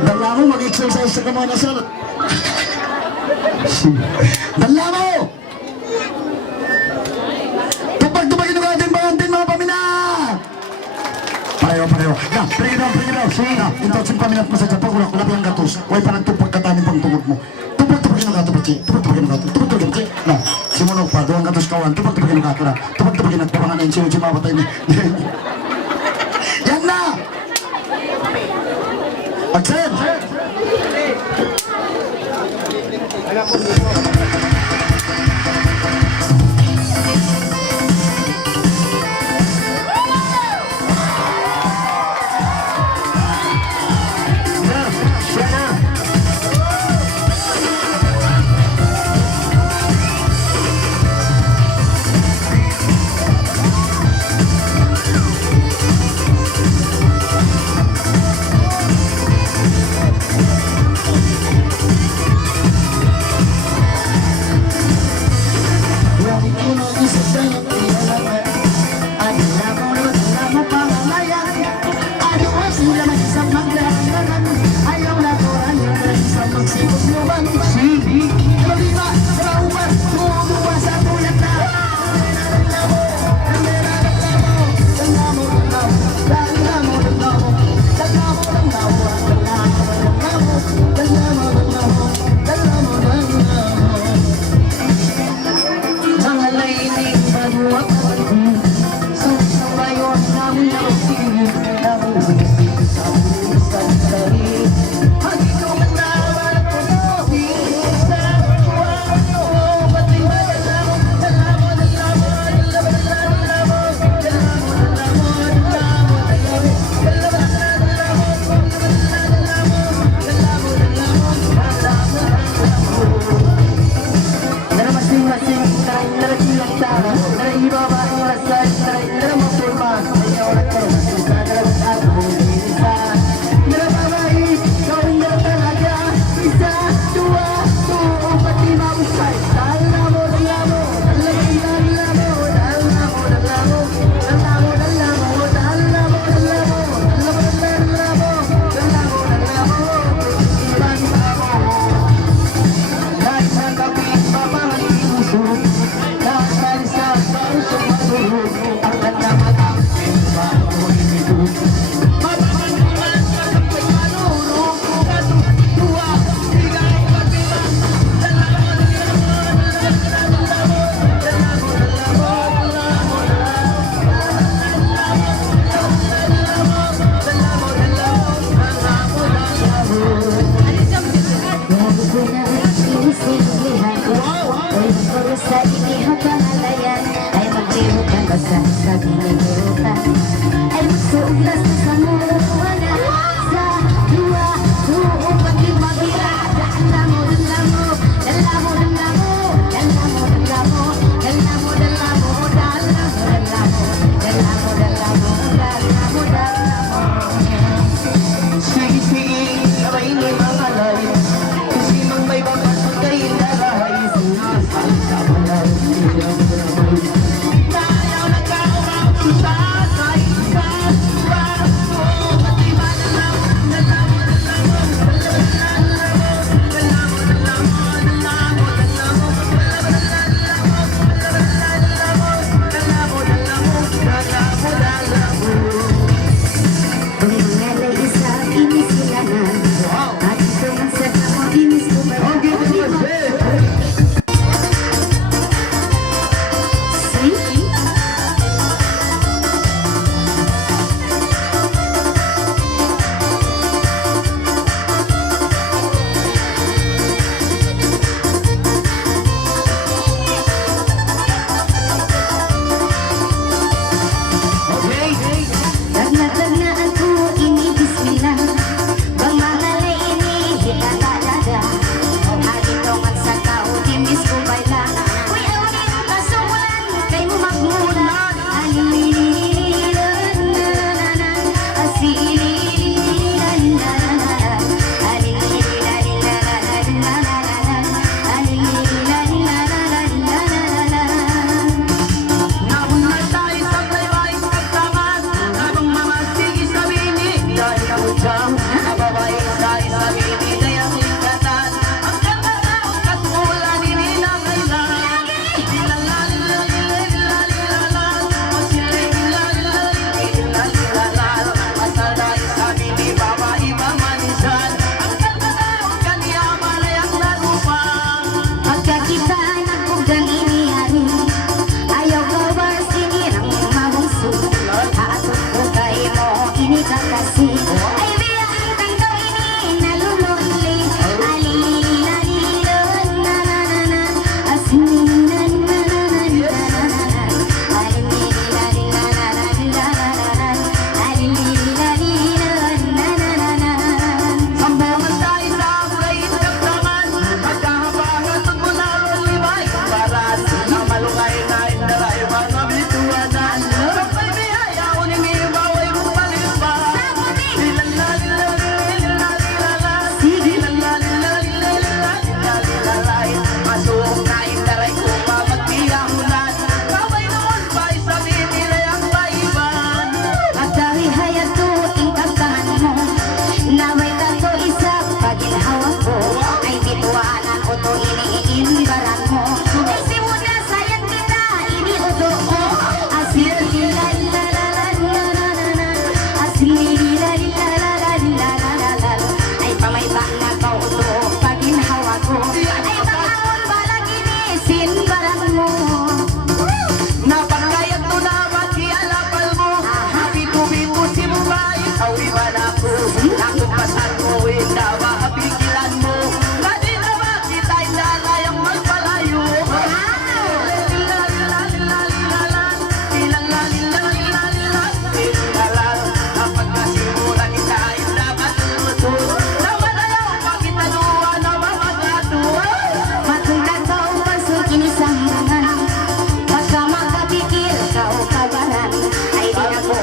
Dala mo, mag-exercise sa kamay na sir. Dala mo! Tupag-tupagin ng ating mga pamina! Pareho. Na, bring it down. Sige na, intouch yung paminat mo sa Japan. Wala yung gatos. Huwag pa nagtupag katanin pang tungod mo. Tupag-tupagin ng gato, Pachi. Tupag-tupagin ng gato. Na, simunog pa. Doang gatos kawan. Tupag-tupagin ng gato na. Tupag-tupagin ng papangan na yung sinuchi mapatay ni. Yan na! Aksen! Masing-masing tayo, naiba ba ang rasa, naiba mo forma, ayaw na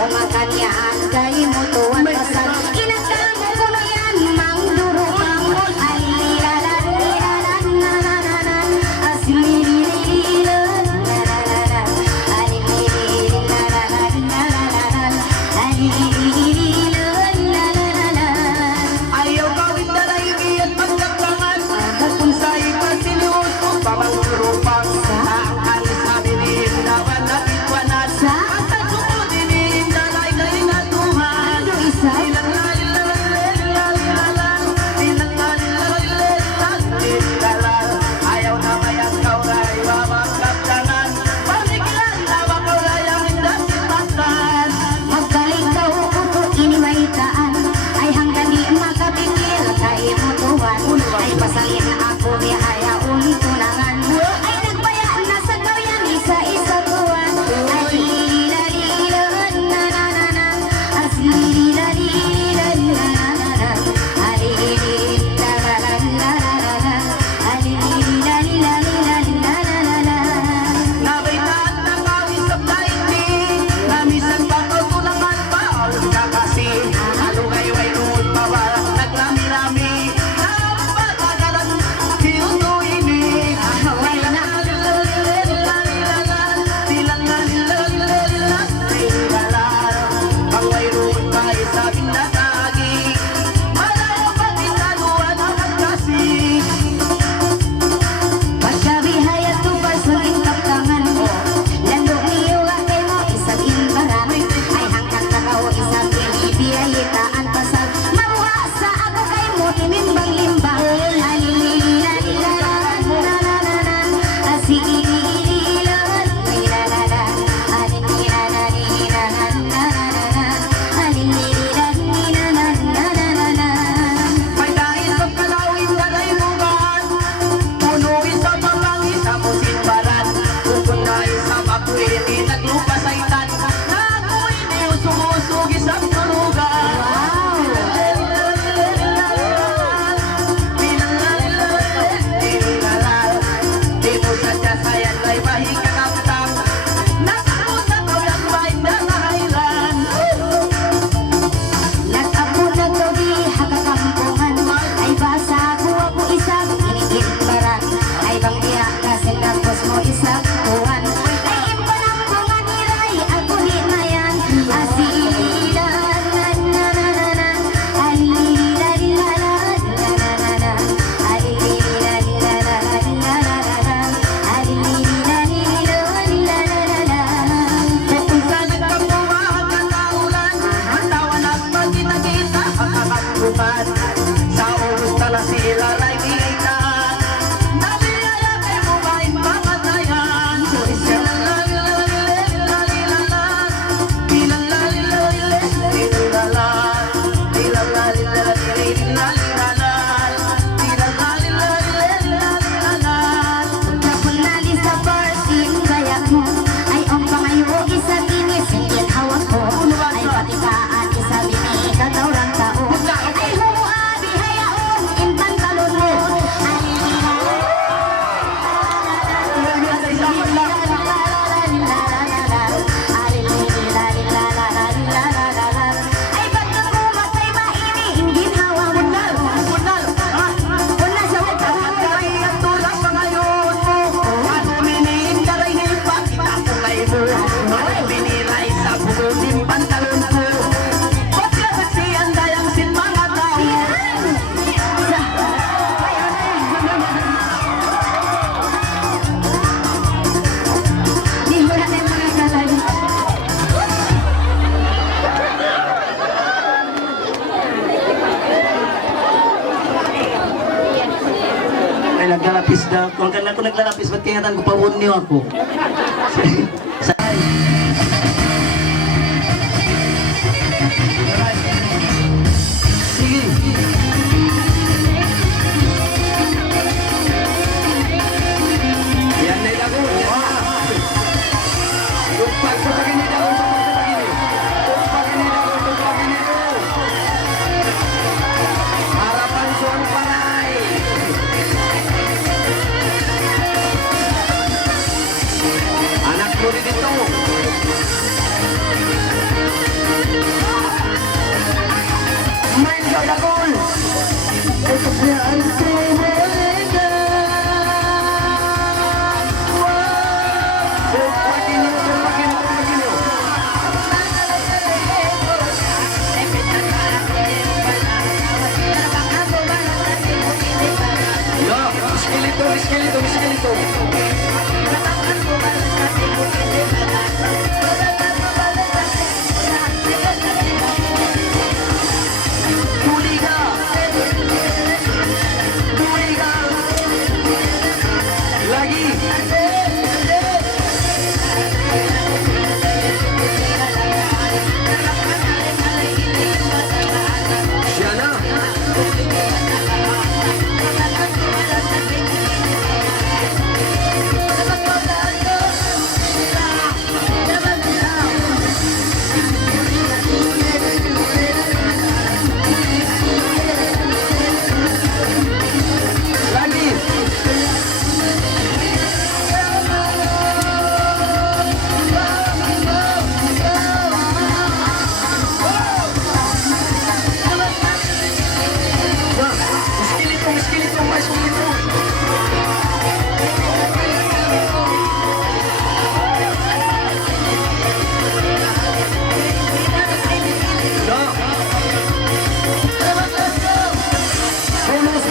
makanyaan kay mo tuwan pasal kinakamo ko na yan mang durupang ay lilalan lilalan nanananan asilililan nanananan alilililan nanananan alilililan nanananan ayaw gawin na laigi at pagkakangan kung sa'y pasiliwas mo pamang durupang ang sabi ni Dawan na bitwanan ang tagsuko din ni Dalay na inatuhan ayaw na mayang kauray mamagkaptangan panigilan na makauray ang indasipatan magkalikaw ko inimaitaan ay hanggang di makapigil kay mo tuwan ay pasalin ako bihaya tunangan ay nagbayaan na sa kawyang isa-isa tuwan ay lilalilan nanananan as lilalilan nanananan alilililan nanananan alilililan nanananan nabaitaan na kawisap daigdig namisan pa tulangan pa alam ka kasi alugay-way noon pa walang naglami-lami napatagalan tinutuinig ang mayroon tayo sa binatagi malayo pa tinaluan ang magkasig pagkabihaya to pasulin kaptangan landok niyo kay mo isang imbaran ay hanggang takaw isang binibiyayitaan pasal mabuha sa ako kay mo timimbang limbang alilililan nanananan asililan nanananan alilililan nanananan alilililan nanananan may dahil sa kalawin na naimugan punuin sa papangi sa musimbaran kung na isa mapuwede naglupasaitan na ako'y di usug-usugis ang tulugan di mo sadya sayan ay mahikakaptang nakausap ko yung bahin na kahailan nag-apo na to di hakakampungan ay basa ako isang inigimbaran ay bang iya kasi tapos mo isang tuwan ay impanampungan niray ako di na yan asililan nanananan alilililan nanananan alilililan nanananan alilililan nanananan kung saan nagkapuha ang kataulan ang tawa at pagkita-kita ang kakatupan sa ulos tala sila ay kikitaan nabiyaya kay mo kain pangatayan Napunali sa parsin kaya mo ay ang pangayo isa tinisigit hawak ko ay patikaan isa bini katawrang tao ay humuabi hayaon intan talon mo ay ay ba't na kumatay maini hindi hawa mo na una sa wata pantalon ko ba't ka saksiyan dayang sin mga tao di mo na tayo mga kalay ay naglalapis daw kung kailan ko naglalapis ba't kaya ko pawon niyo ako sige yan na ako upag sa pagini daw harapan suang paray anak mo Yan sumuligan. Esqueleto. Lagi. Siana. Lagi. Esqueleto, mais esqueleto. Bonus.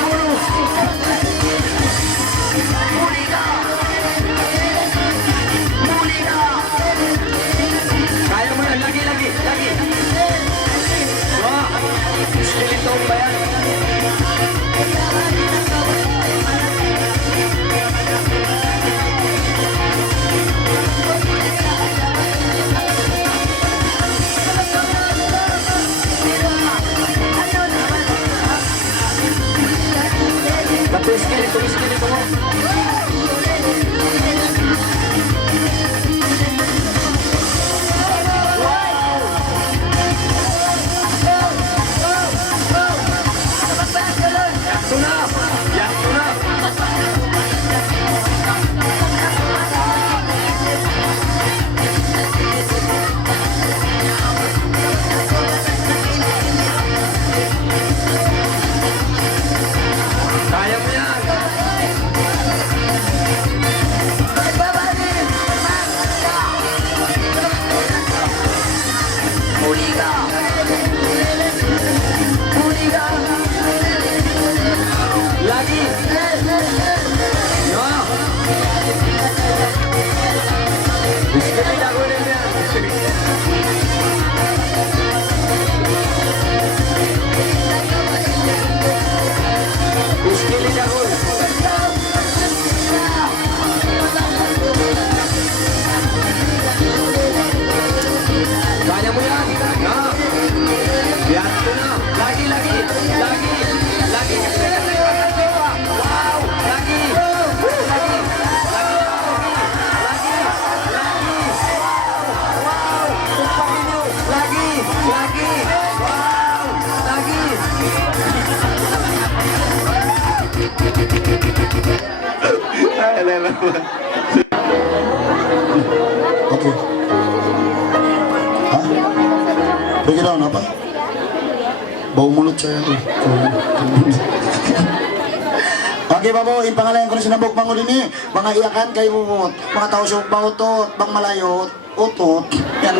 Mulika. Kaya mo yan, lagi. Wah, esqueleto ba yan? Tapi esqueleto mo. Kaya mo yan. Mulika. Lagi. No. Esqueleto ako rin yan. Esqueleto ako. Kaya mo yan. No. Yan ko na. Lagi. Wow. Lagi. Wow. Tumpakin nyo. Lagi. Wow. Lagi. Okay. Hah? Bagi daun apa? Bau mulut saya tuh. Oke, baboy, pangalan ko na sinabok bangod ini, mga iyakan kay bumut, mga tausug bautot, bang malayot, utot. Yan.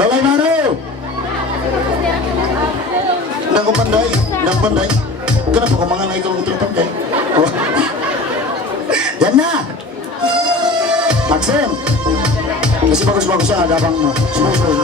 Lalay baru. Nang panday. Kenapa kau mangan lagi kalau betul pandai? Oh. Yan na. Maxim. Kasi bagus-bagus siya, ada abang mo. Sumusuro.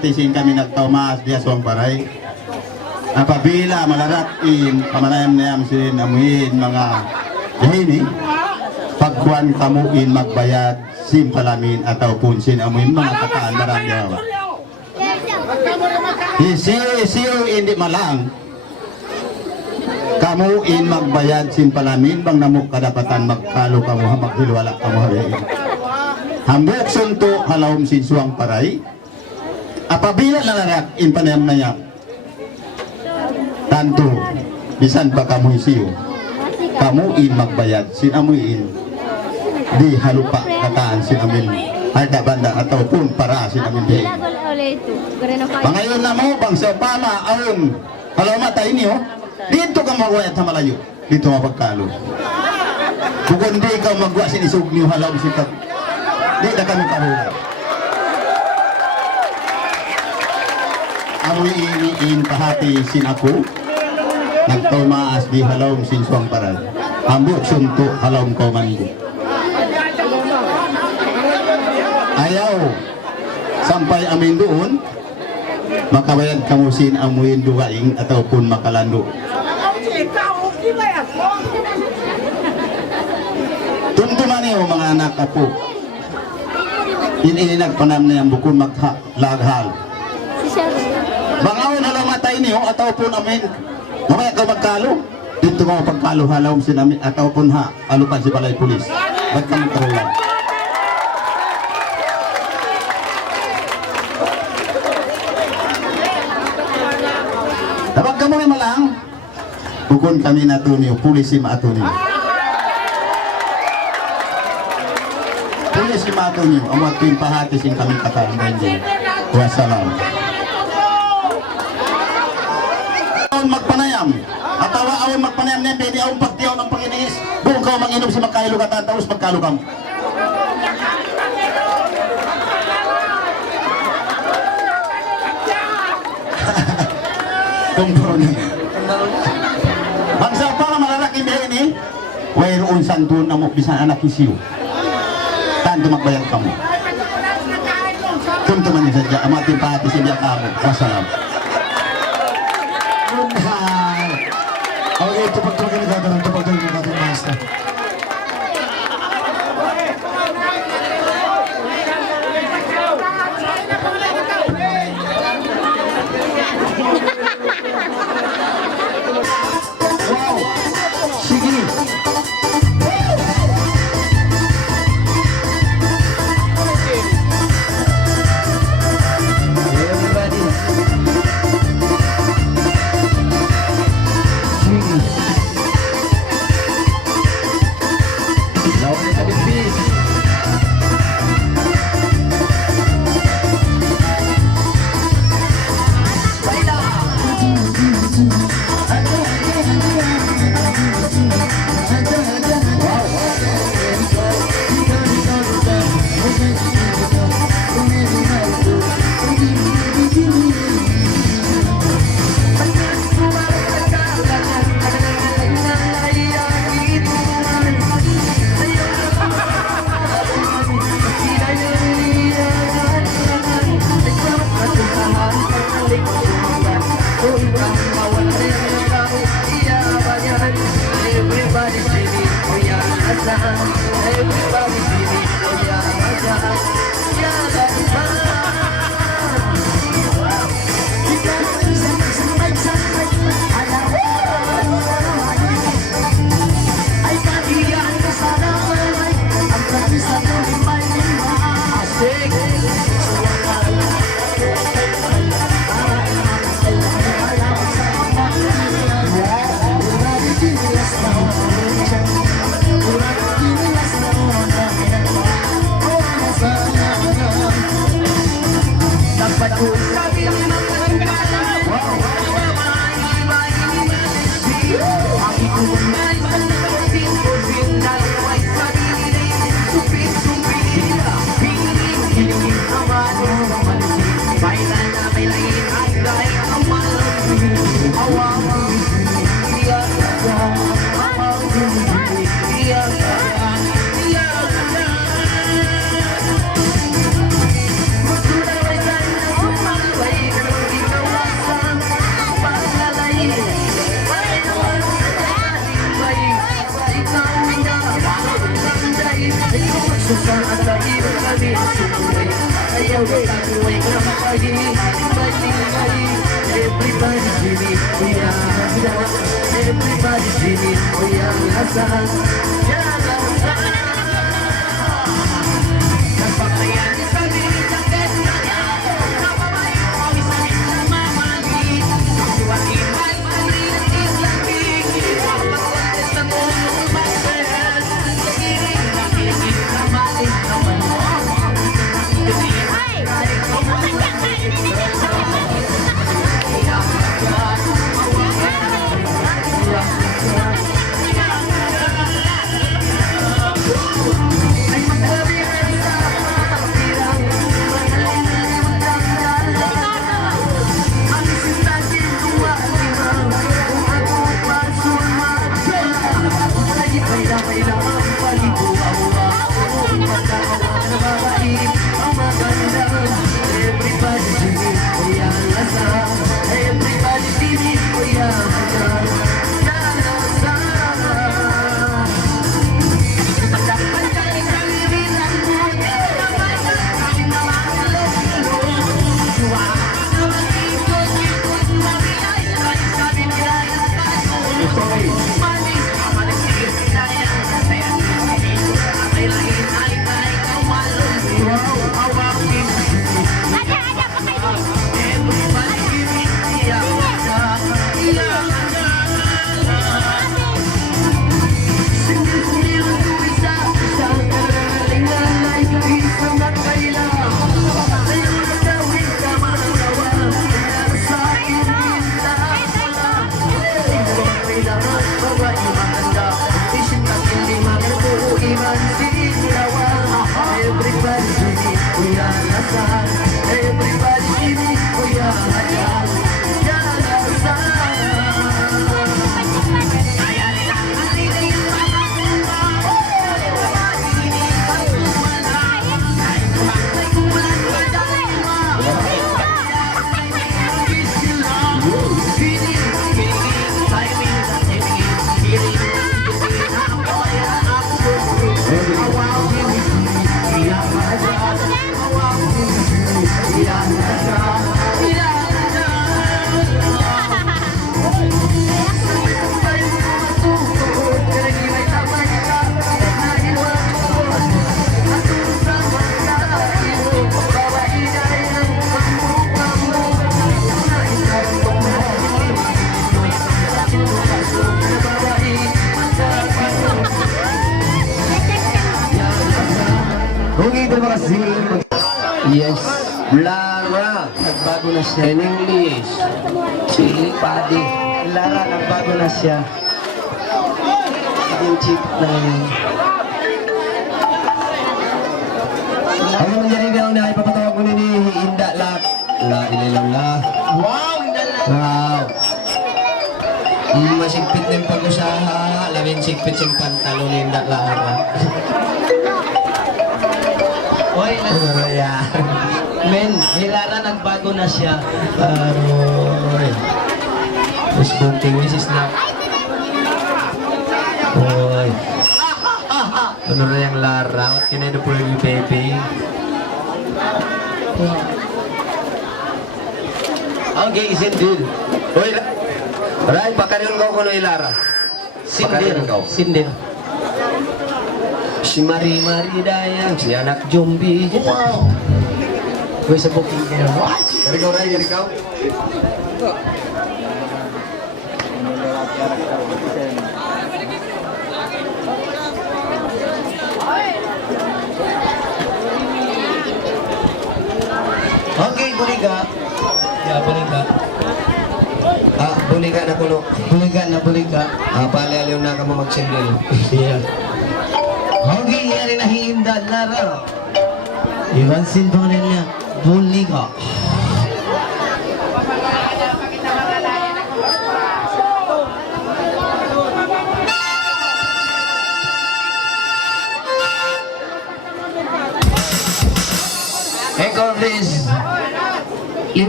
pahatisin kami nagtaumaas diya suang paray. Apabila malarat in pamanayam nayam sin amuin mga yahini, pagkuhan kamuin magbayad sim palamin ataw punsin amuin mga kataan marang yawa. Isiyo hindi malang kamuin magbayad sim palamin bang namuk kadapatan magkalo kamu maghilwala kamu hayain. Hambuk sunto halawom sin suang paray. Apabila nalarak in panayam nayam tanto bisan pa kamu isiyo kamuin magbayad sin amuin di halupa kataan sin amin harda banda ataupun para sin amin di pangayon na mo bang sa pama aon halaw mata ini dito ka magwayat sa malayo dito mapagkalo kung di ka magwa sin isog niyo halaw sin ka di na kami karulan amuin pahati sin ako nagtaumaas di halawm sin suang paray. Hambuk sunto halawm kaumango. Ayaw sampai amin doon makabayad kamu sin amuin duwaing ataupun makalando. Tuntuman niyo mga anak apo. Ini nagpanam na yung bukun maglaghal. Bangawin halang matay niyo ataupun amin mamaya ka magkalo dito mo pagkalo halawm sinami ataupun ha alupan si balay pulis ba't ka magkaroon dapat ka mo rin malang bukun kami natunyo pulis si maatunyo pulis si maatunyo ang mga tuwing pahati sing kami kataan benjin wassalam magpanayam atawa awon magpanayam niya pwede awon pagtiyaw ng Panginoon buong ka manginom si magkailo ka tatapos magkalo kam kumpron bangsa para malalaking bihin eh wayroon santun na mo bisan anak isiyo tanto magbayad ka mo kuntuman niya sadya amatin pahati siya kamo wassalam. Okay, tupag-tupagin na natin, tupag-tupagin na natin, master. Wow! Sige! daw na taguway ka na mapagi. Everybody's dreaming, we are. Everybody's dreaming, we are. Lasan, lasan. Nagpapayaan sa diligang kesa niya. Napapayo ang isa nila mamagit. Suwakin ay maliit laging. Pagkontes na tulong magsayan. Kagiling na kiligin na malis naman mo. Yes. Lara. Nagbago na siya. In English. Chili Paddy. Lara, nagbago na siya. Yung chip na yun. Ano man yan ikaw na ipapatawag ko ni Hinda Lak. La, inilang la. Wow, Hinda Lak. Wow. Masigpit na yung pag-usaha. Labing sigpit yung pantalo ni Hinda Lara. Oy, yeah. Men, Hilara nagbago na siya. Aroy. Mas kunting misis na. Oy. Ano na yung Lara? What can I do for you, baby? Okay, sindil. Oy, right, pakarin ko kuno Hilara. Sindil. Sindil. Si Mari-Mari Dayang, si anak zombie. Wow! Uy, sa booking kayo. What? Garikaw na, garikaw. Okay, buliga. Ya, buliga. Buliga na kuno. Buliga na buliga. Palialiw na ka mo magsindil. Yeah. Okay, yari na hihindad na rin. Iwan sintonin niya, buliga. Encore please. 5.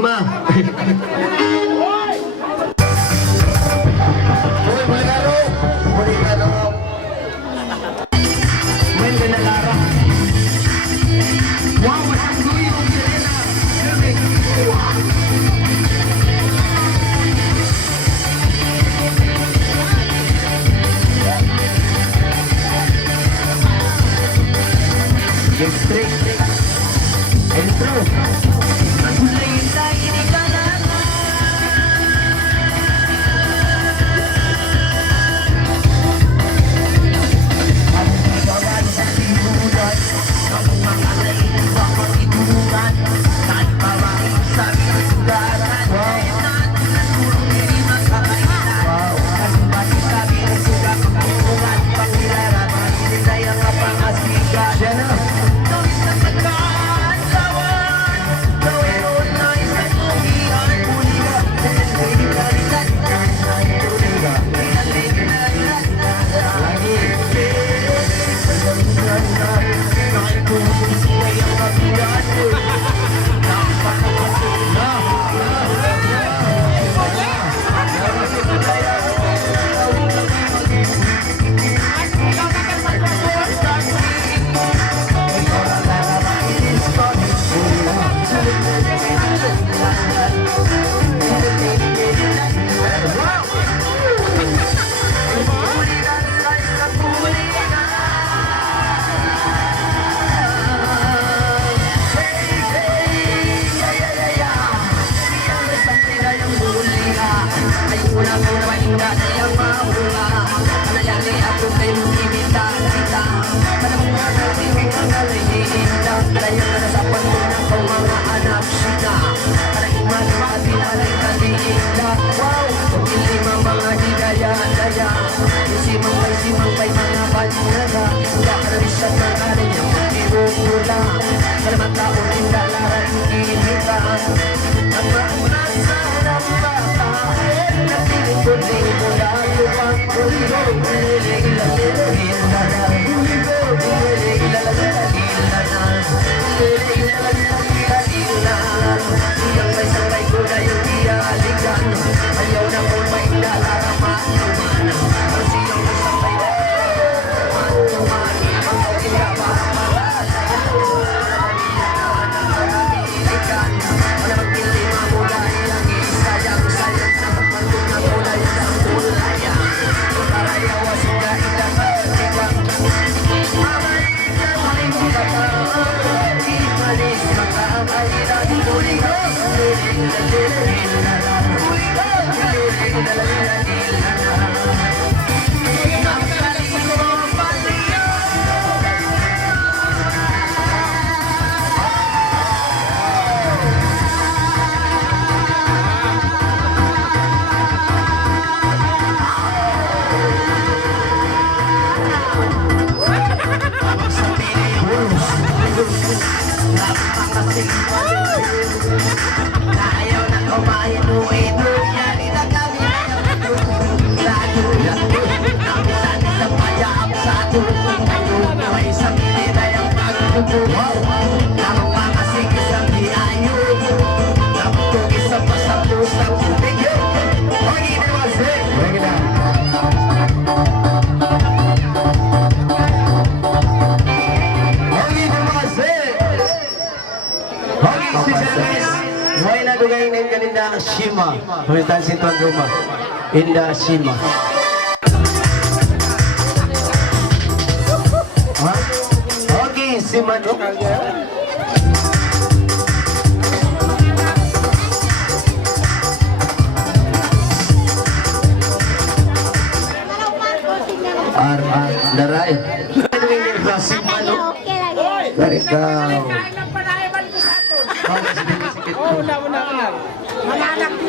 Wow, walang guyong sila. limang may mga banyaga Kakarisa ng alin yung iubula Salamat taon inda laran inita Ang mauna sa harap bata Nagpiling ko din mo na luwag Uligo, ilila, ilila Uligo, ilila, ilila Iyang may sangay ko na yung ialigan Ayaw na mo may nalarama Ang siyang isang may Ang kaya para malalayan Ikan Wala magpilima mula ilang isayang sayang Sa pagmantuna mula yung sangkulaya Para yawa suga ilang ikan Mamalikan may mukha Imalis makaamaliran Uligo Ayaw na kumain uwi-uwi Yari na kami Lalo Namisan sa payam sa tulong May isang nila yung pagkukuhaw Namang mga sige sa biyayo Namang isa pa sa pusang bigyo Ogi na masik Ogi na Ogi na masik Ogi si Sermes May nadugay na kanina Shima Pamitan si Tuan Rumah Inda Shima Okay, si Manu Daray Si Manu Dari kau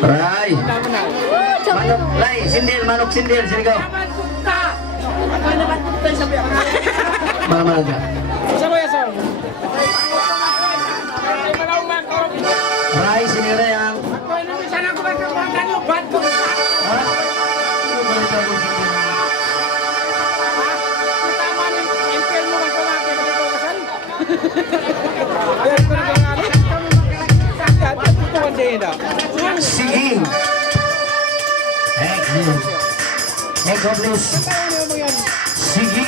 Ray Manok, Ray, sindil, manok sindil, sini kau Mana-mana ka? Ray, sini Ray ang Sige Hey, God bless Sige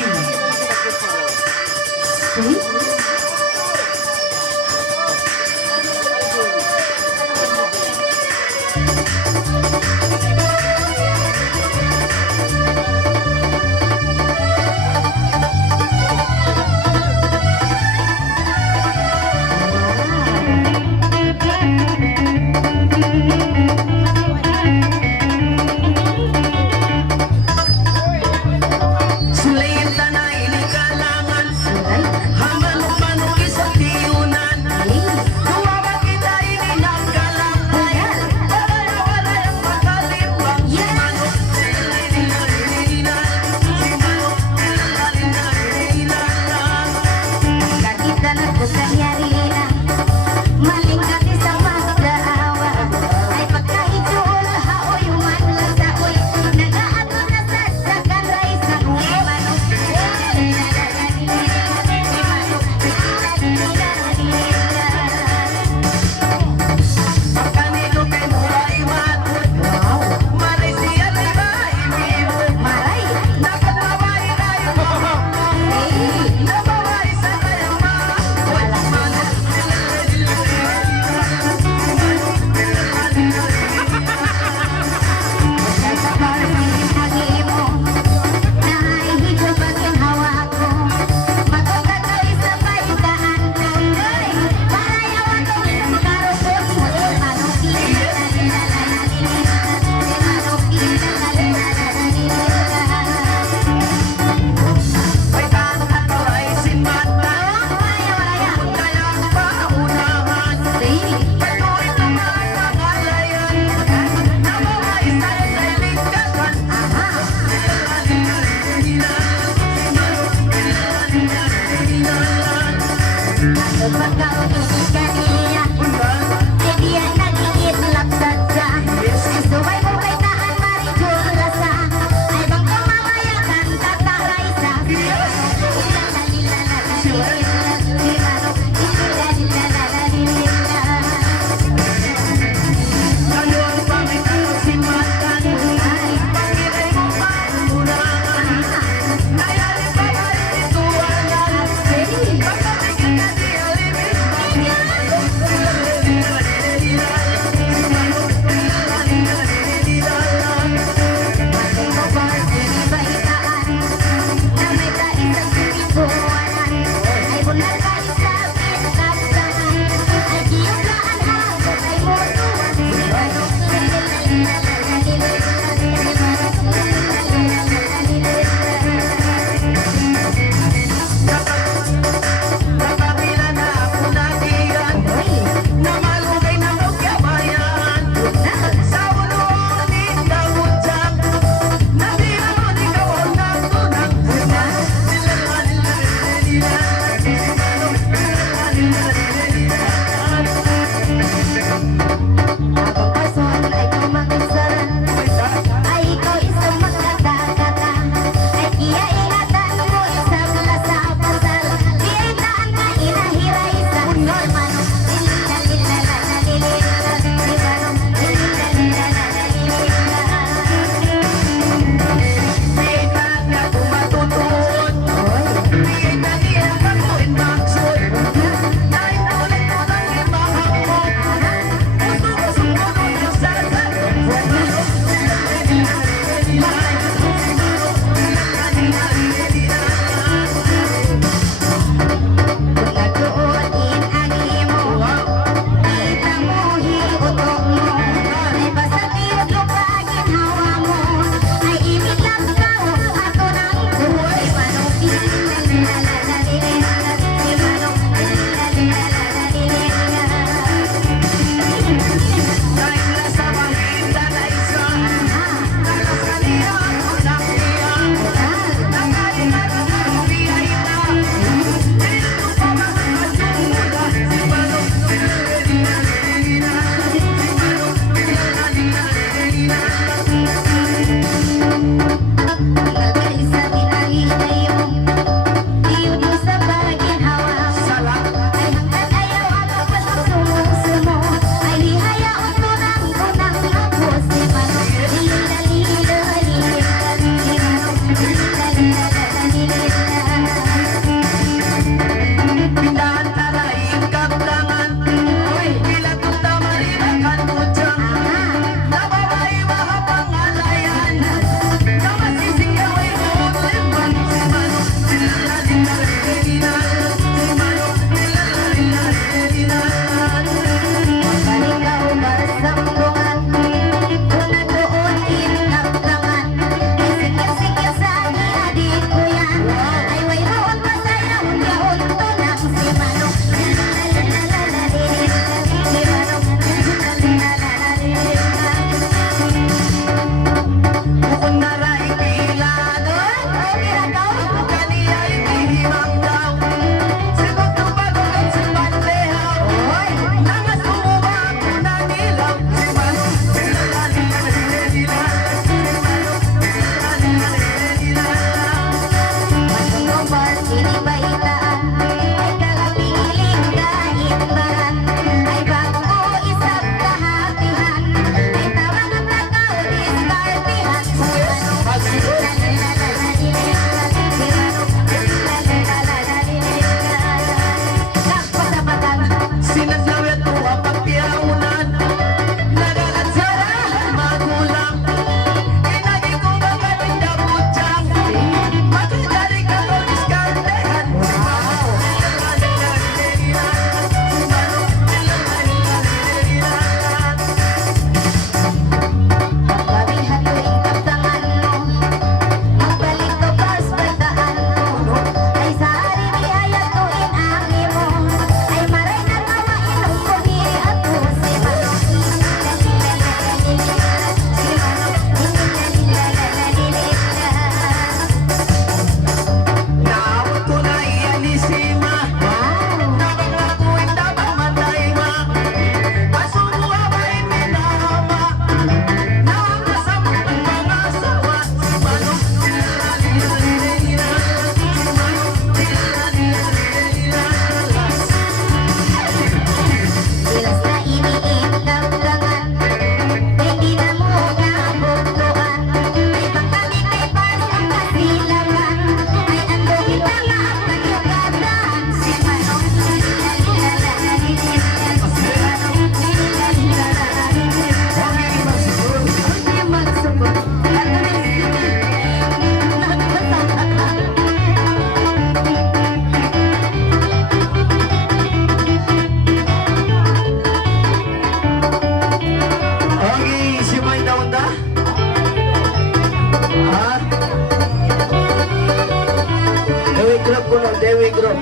Group ko ng Dewi Group.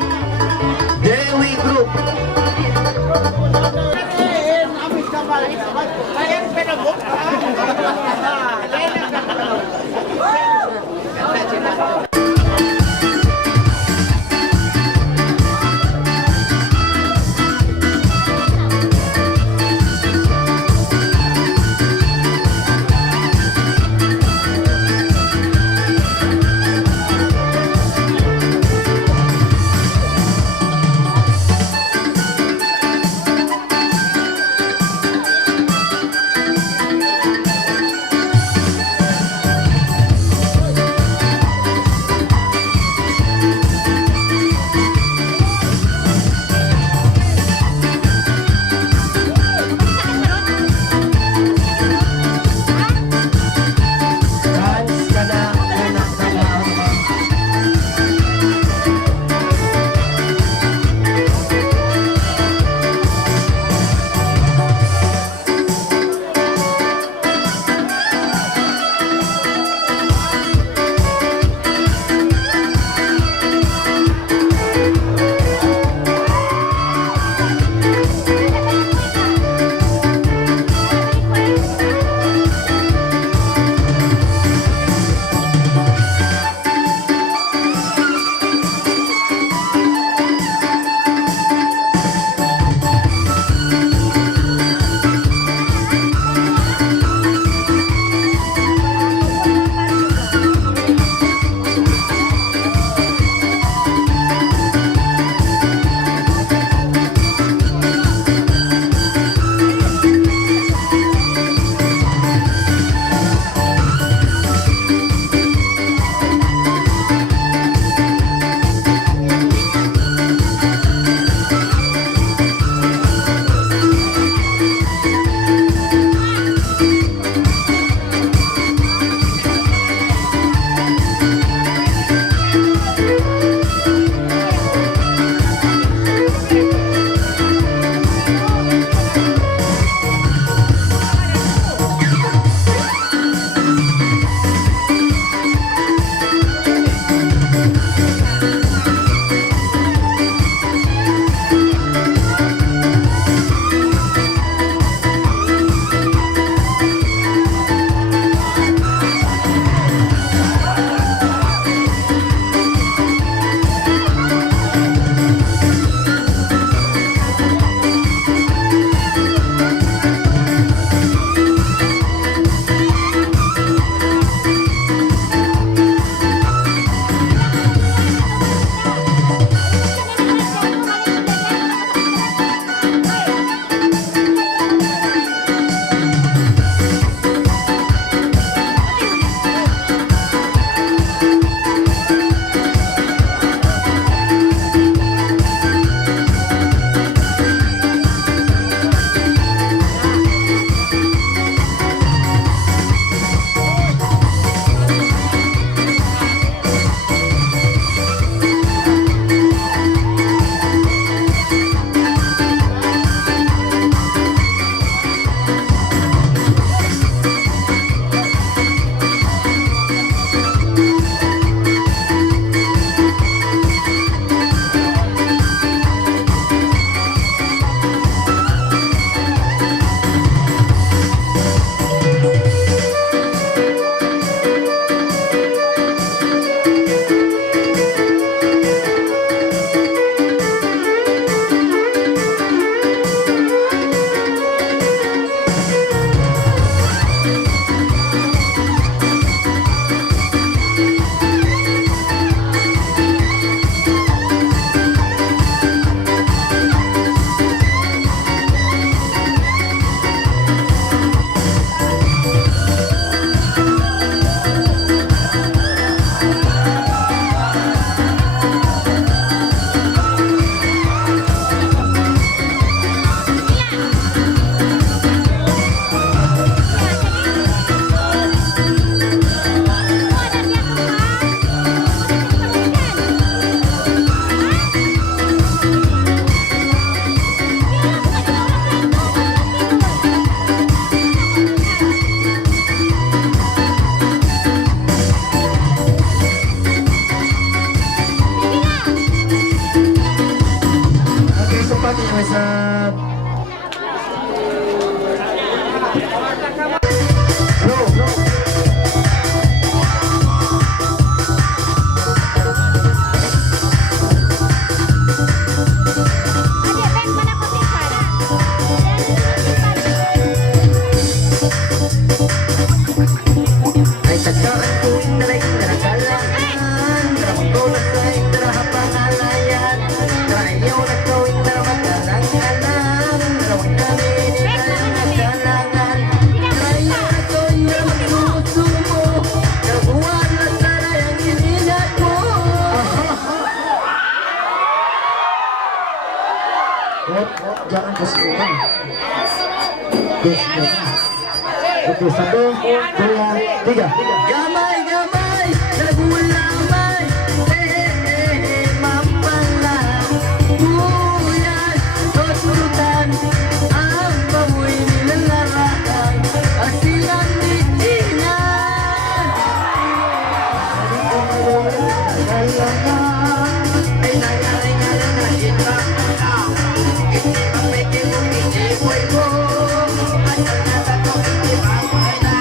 Dewi Group. jangan kesulitan. Oke, oke, 1, 2, 3. Gamay, gamay, nagulamay, mampalang, buyan, tututan, ang baboy nilalarakan, asilang dikinan. Ay nangyari nga lang na itang hindi mapeke mo, hindi boy mo, asal na tato, hindi makulay na.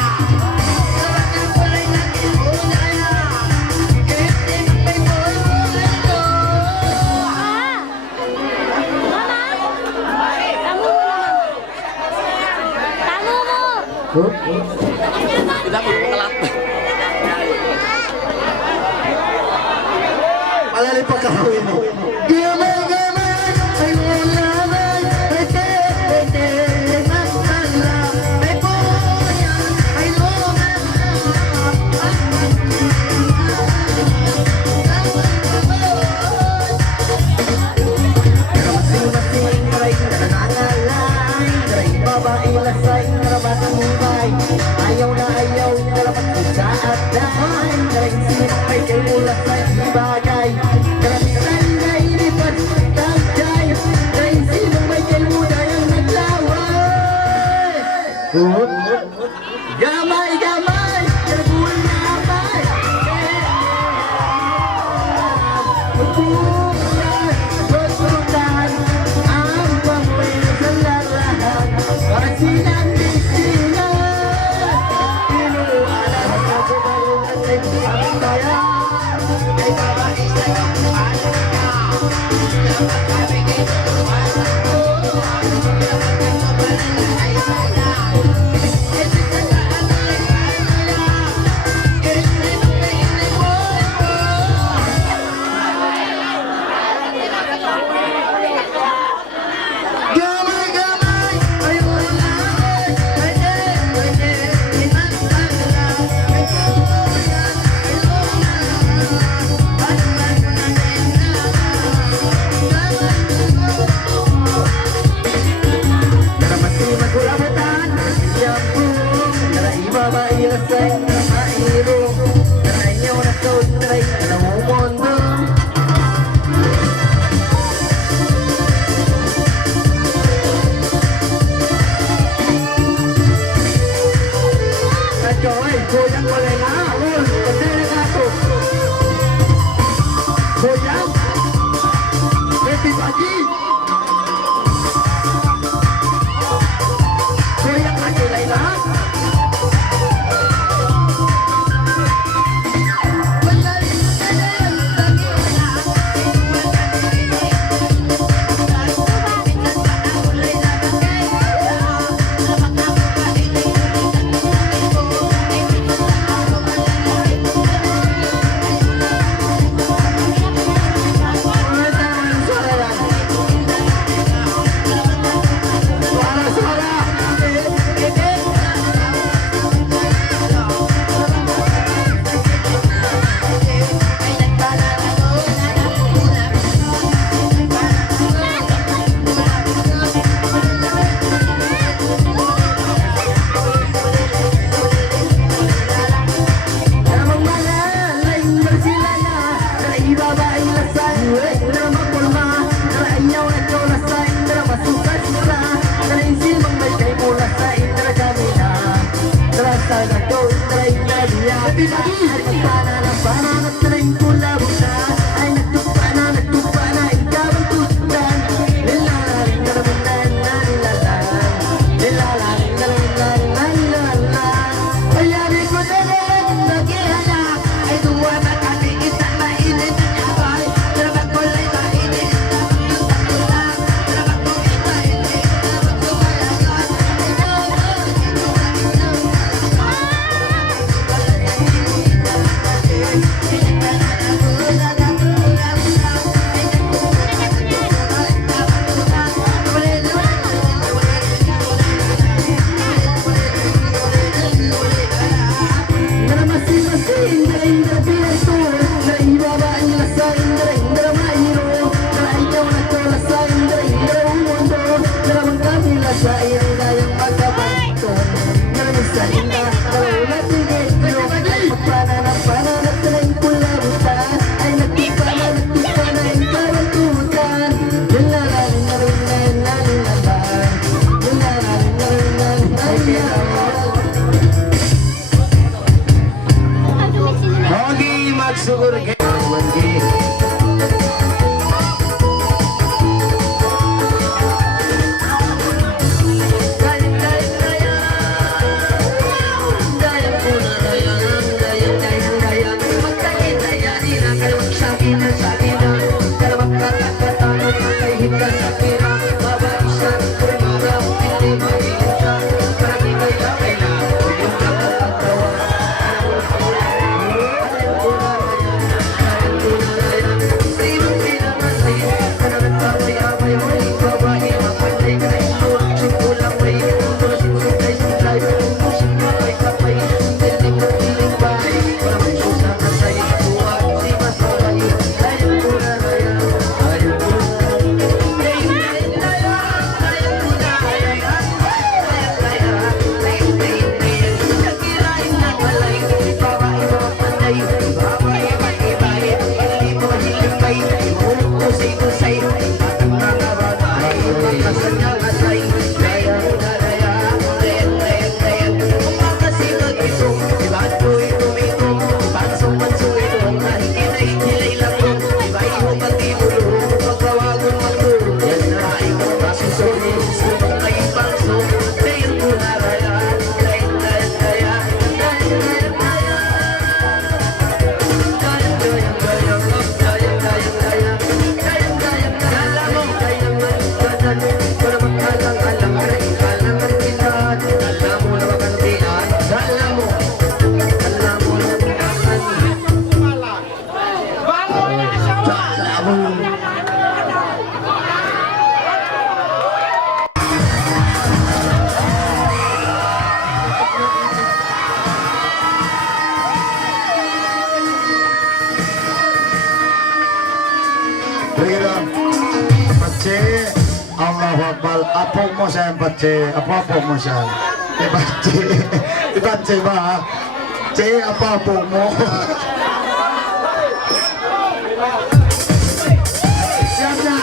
Alali pagkakawin mo. Gamay, gamay, ay ulamay, ay tete, magkala, ay buyan, ay luman. Masing-masing ray nanangalay, ray babae lasay, narabatang hubay. Ayaw na ayaw, narabat ko sa atay, ray sinapay kay mula sa bagay. Karamihan na inipat, tagday, ray sinong may kay muda yung naglaway. Gamay, gamay, nagul na amay. Magbuyan, tututan, ang baboy sa larahan, asilang dikinan. Pinualan sa bumalong at ay ang bayan, ay babae sa kapuan ka. Dapat kami kayo tumalan ko, dapat kami tumalan na ay wala. Ito sa taan ay kaya, ito na iniwan ko. Gamay, gamay, ay ulamay, ay tete, magkala, ay buyan, ay luman. Pagman mo na nena, gamay mo. Naramasi magulabutan, siyampu, naraiba ba ilasay, narairo, narayaw na saud, naray, naramumondo. Joy, goyang boleh ngawul, berdiri satu. Goyang, lebih pagi. Goyang lagi Laila. Allahu Akbar. Apo mo siya, Bache. Apo mo siya. Bache. Bache ba? Che, apo mo. Siya na.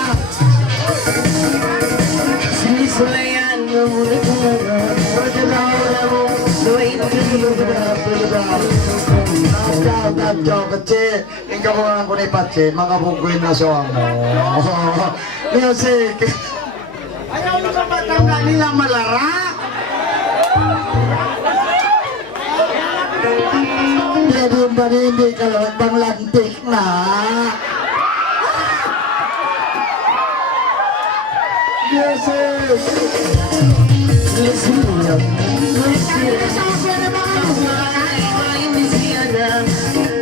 Sinisulayan mo muna kumara. Pagkakawala mo, suway na Bache. Ikaw mo lang ko ni Bache. Makabugoy na siya mo. Music. Ayaw na ba matangga nila malara? Hindi ba hindi ka lang banglantik na? Music. Listen up, listen up.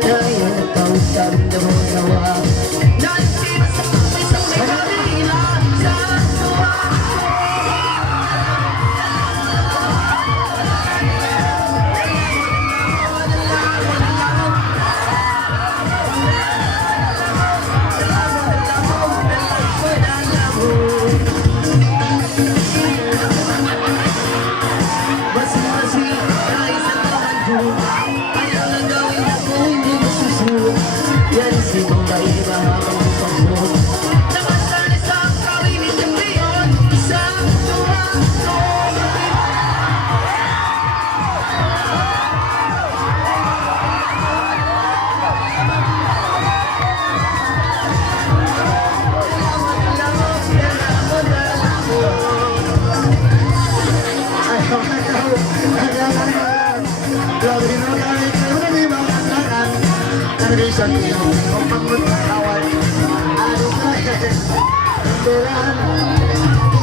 Kaya nakausap na mo nawa.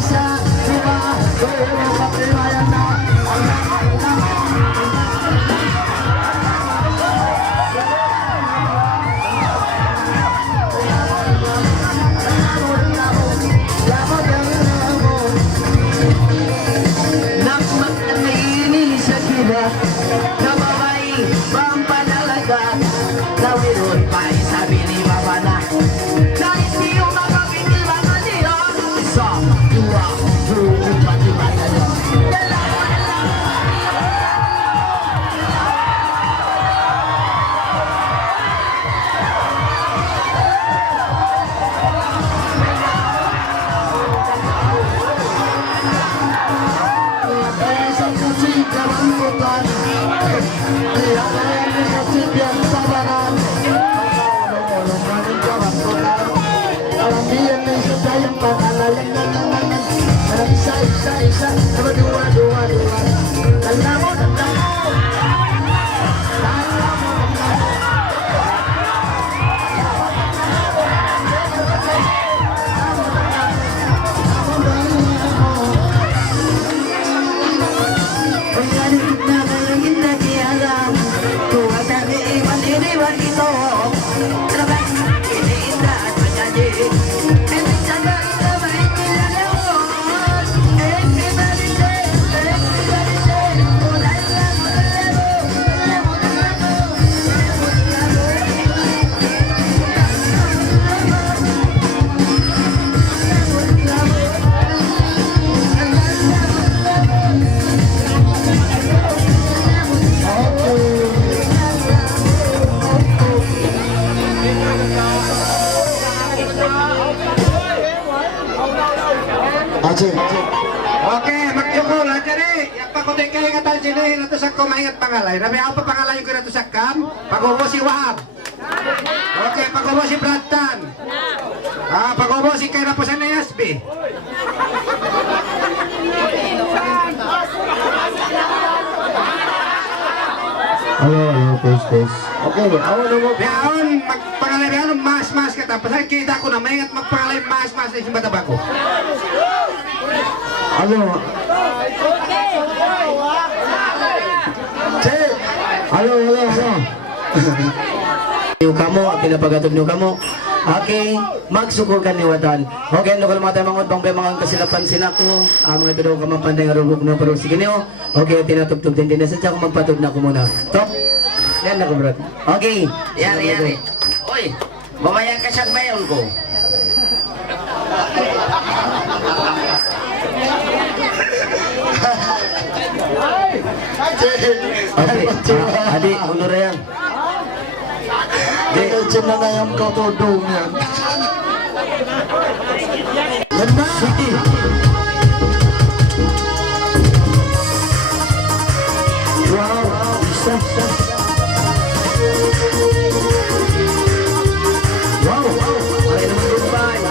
Isa, dua, 3, 4, 5, 6, 7, 8, 9, 10. Pachi. Okay, magsukol. Diri, pakutin kayo nga tayo sila na to sa kumaingat pangalay. Rabi ako pa pangalayo ko na to sa kam. Pag-ubo si Wahab. Okay, pag-ubo si Bradtan. Pag-ubo si Kaira po sa Nayasbi. Hello, test. Okay, awan mo. Biyaon, magpangalay biyaon, mas ka tapos. Ay, kita ko na, maingat magpangalay mas na si Batabako. Ano? Che! Halo. Yung kamo, pinapagatog niyo kamo. Okay, magsukol ka niwatan. Okay, ano kalma tayo mga utbang mga kasilapan sinako. Mga ito daw kamapanday nga rulog na parang sige niyo. Okay, tinatugtog din na sadya kung magpatog na ko muna. Top. Yan na ko, bro. Okay. Yari. Uy, bumayag ka siyang bayon ko. Okay. Adi, ulo na yan. Legend na yung katodong yan. Yan na! Sige. Wow. Isa. Wow. Ay naman goodbye.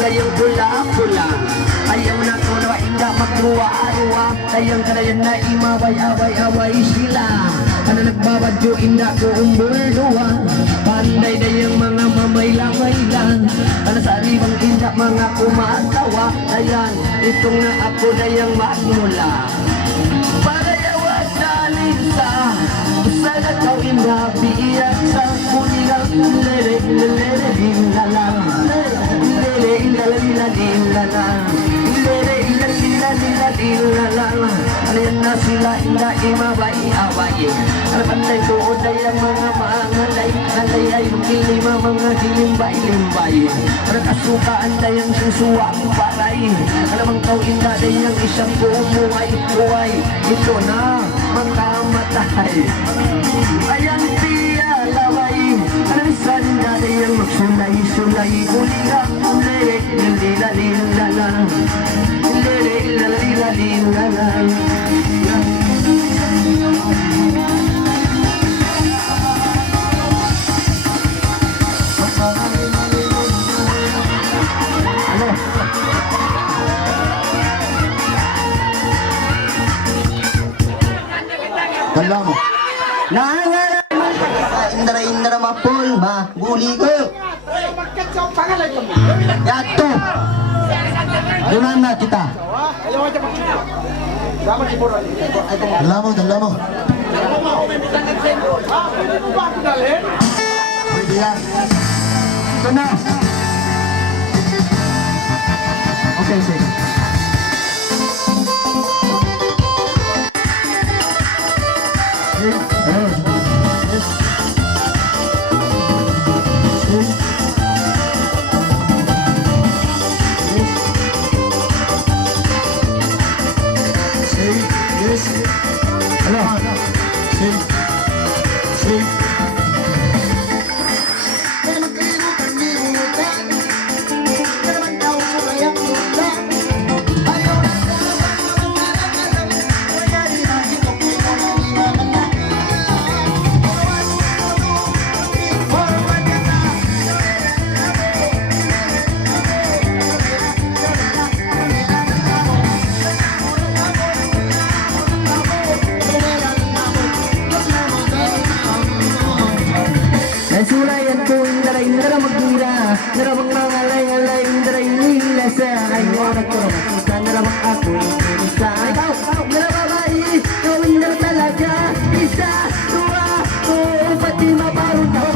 Kayang pula-pula ayaw na ko na inda magluwa-aruwa kayang kanayan na imaway-away-away sila ano nagbabadyo inda ko umbulduwa panday na yung mga mamayla-mayla ano sa ribang inda mga kumatawa ayan itong na ako na yung magmula para yawas na linsa sa nakaw inda biiyak sa kuligang lere-lere-lere-lere-lere Alayan na sila ina imabay-away Ang panday tuod ay ang mga maangalay Alay ay magkilima mga hilimbay-limbay Ang kasukaan ay ang susuwa ang paray Alamang kau inda ay ang isang buhay-buhay Ito na makamatay Ayan siya laway Alam isan na ay ang magsulay-sulay Kuliga indra mapol maguli ko. Yato. Dunan na kita. Dala mo. Pwede yan. Ito na. Okay, sige. Sulayan ko indra magira, indra mangalay indra inilasa, ayo nagkaroon kita indra ako isa, indra babae, ikaw indra talaga, isa, dua, upat, lima, parang ka,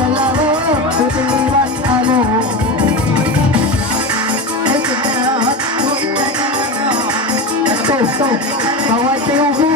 dala mo, puting iwas ano. Bawat tayo ko.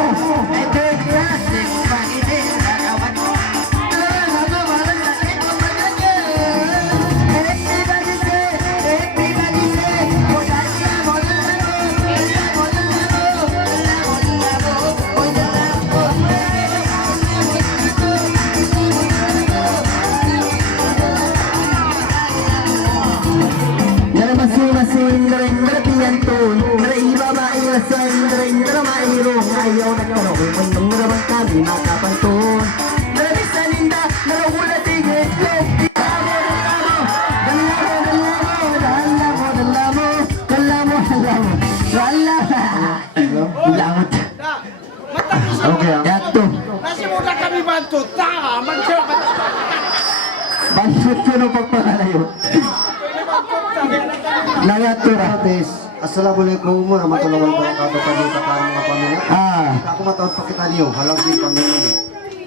Indra mairo ayaw na karoon Mandang naman kami makapantun Narabisan ninda, narawula tigit Lamot Okay, yato Nasi muna kami bantut, magsyabat. Bantut ko ng pagpangalayo Nangato rates Assalamualaikum warahmatullahi wabarakatuh mga pamilya. Ako matawad pa kita niyo, halang din pamilya.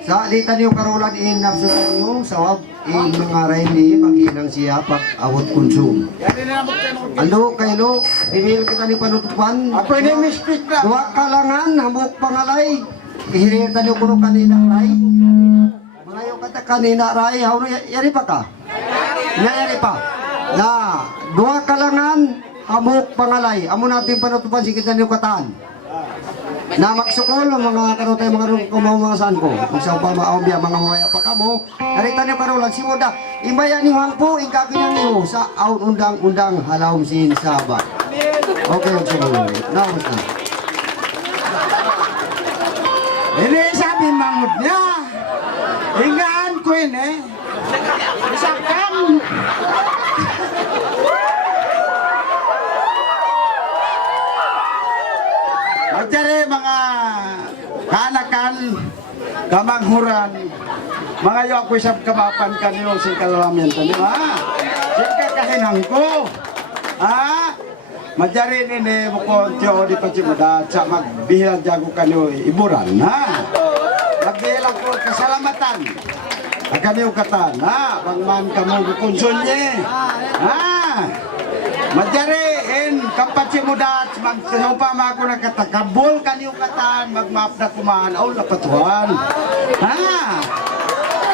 Sa alita niyo karolan inabsukan niyo, sawab mangaray ni maghinang siya pag awot konsum. Ano kayo, dinil kita ni panutupan. Ako ini misfit na. Dua kalangan, hamuk pangalay. Ihirita niyo kuno kanina ray. Mga kata kanina ray, hawno yari pa ka? Yari pa. Na, dua kalangan, amok pangalay, amo natin panutupan si kita niyo kataan. Na magsukol mga karotay mga kumaw mga saan ko. Kung sa pa maawbiya mga maya pa kamo. Narita niyo karolan si Moda. Imbaya ni Hangpo ingkakin niyo sa out undang halawm sin Sabah. Okay, sige. Now na. Ini sabi mangut niya. Ingaan ko ini. Isakam. Magdari mga kanakan, kamanghuran, mga yo ako isang kamapan kanyo sa kalamento niyo, ha? Sika kahinang ko, ha? Magdari nini mo ko tiyo di pachimuda, sa magbihilang jago kanyo iburan, ha? Magbihilang ko kasalamatan, kanyo katan, ha? Pangman kamo bukunsun niya, ha? Magdari kampachi mo dat, magsinupa mo ako na katakabol kanyo katan, magmap na kumaan, lapatuhan. Ha?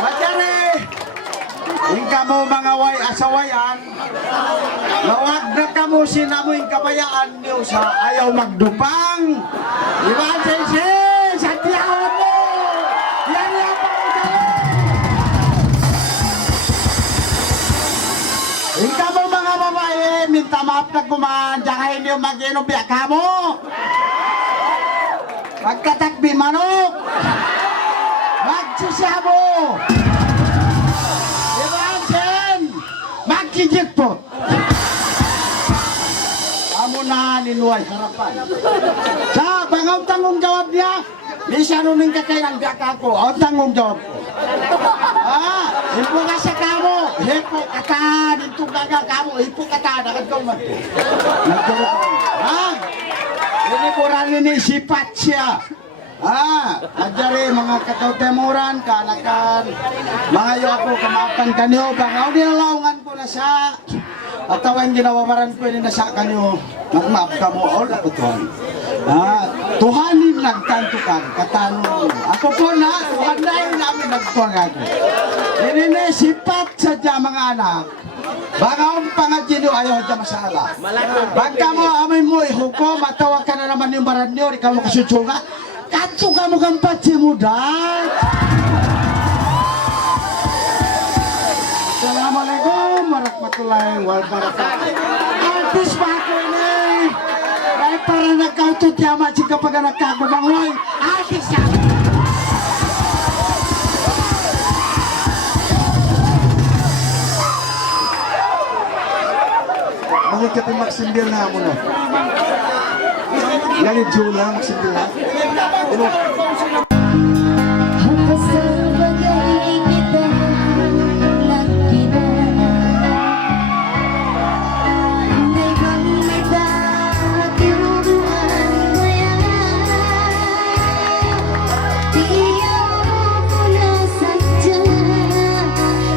Madyari, yung kamo mga way asawayan, lawag na kamo sinamoy kabayaan niyo sa ayaw magdupang. Iban sensi, Santiago mo! Yan yung pangkalo! Yung kamo mga babae, minta maap na kumaan, dyan niyo mag-inom biya kamo. Pagkatakbi manok, magsisabo. Ibansin, magkijikpot. na ninuay harapan. Sa bangaw tanggung jawab niya, di siya nuning kakayang gaka ko, o tanggung jawab ko. Ipo ka sa kamo, hipo kata, dito gaga kamo, hipo kata, nakad ko man. Nagtulog ko. Ini kurang ini sifat siya. Ajari mga katautemuran, kanakan, mga yo ako kamapan kanyo, bangaw nilaungan ko na sa ataw ang ginawawaran ko ini nasa kanyo, magmaap ka mo, all ako Tuhan. Tuhanin nagtantukan, katanong. Ako po na, Tuhan na yung namin nagtuwang ako. Ini na sifat sadya mga anak. Baka ang pangadino ayaw dyan masala. Baka mo amay mo ihuko, matawa ka na naman yung baran nyo, ikaw mo kasutsunga. Kato ka mo kang patsi mo dahil. Assalamualaikum warahmatullahi wabarakatuh. Artis pa ako ini. Dahil para nagkautot yaman si kapag nagkagubangoy. Artis ako. Magigit yung magsimbil na mo no. Yan yung Jula, magsimbil na. Hanggang sa bagay kita nagkilala. May bang may pagkiruan mo yan. Tiyaw ko na sadya,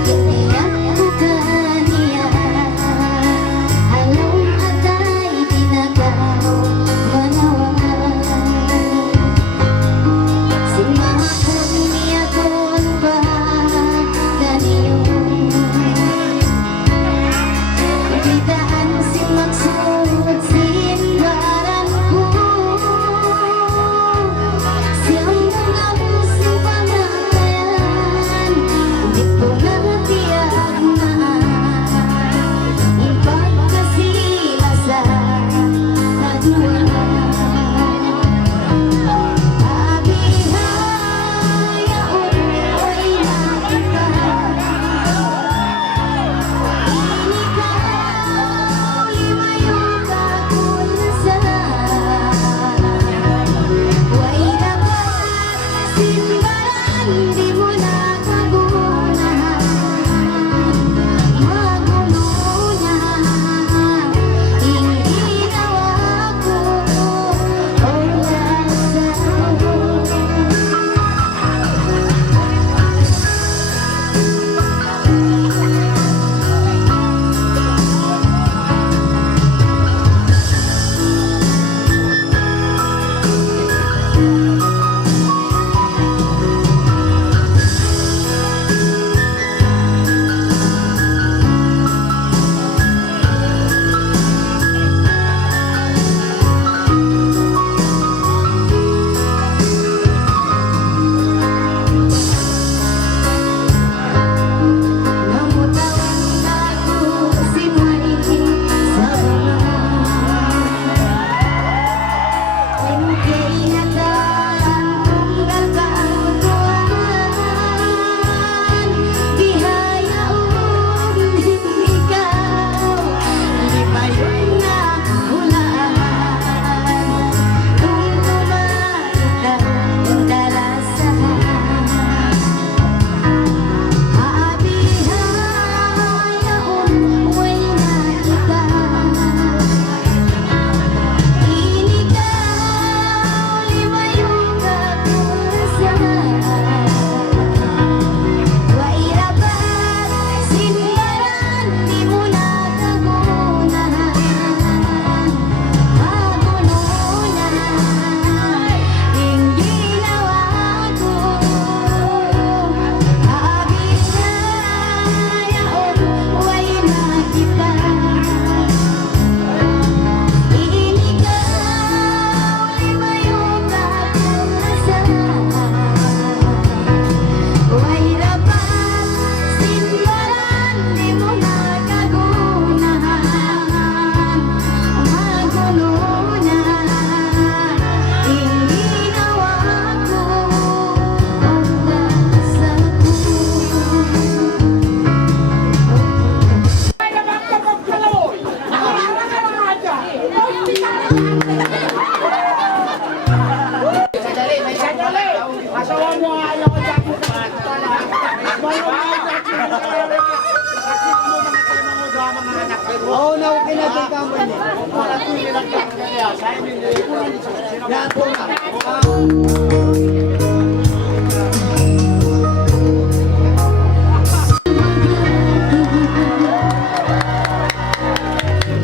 iniyak ko kaniya. Halong atay dinagaw manawangan.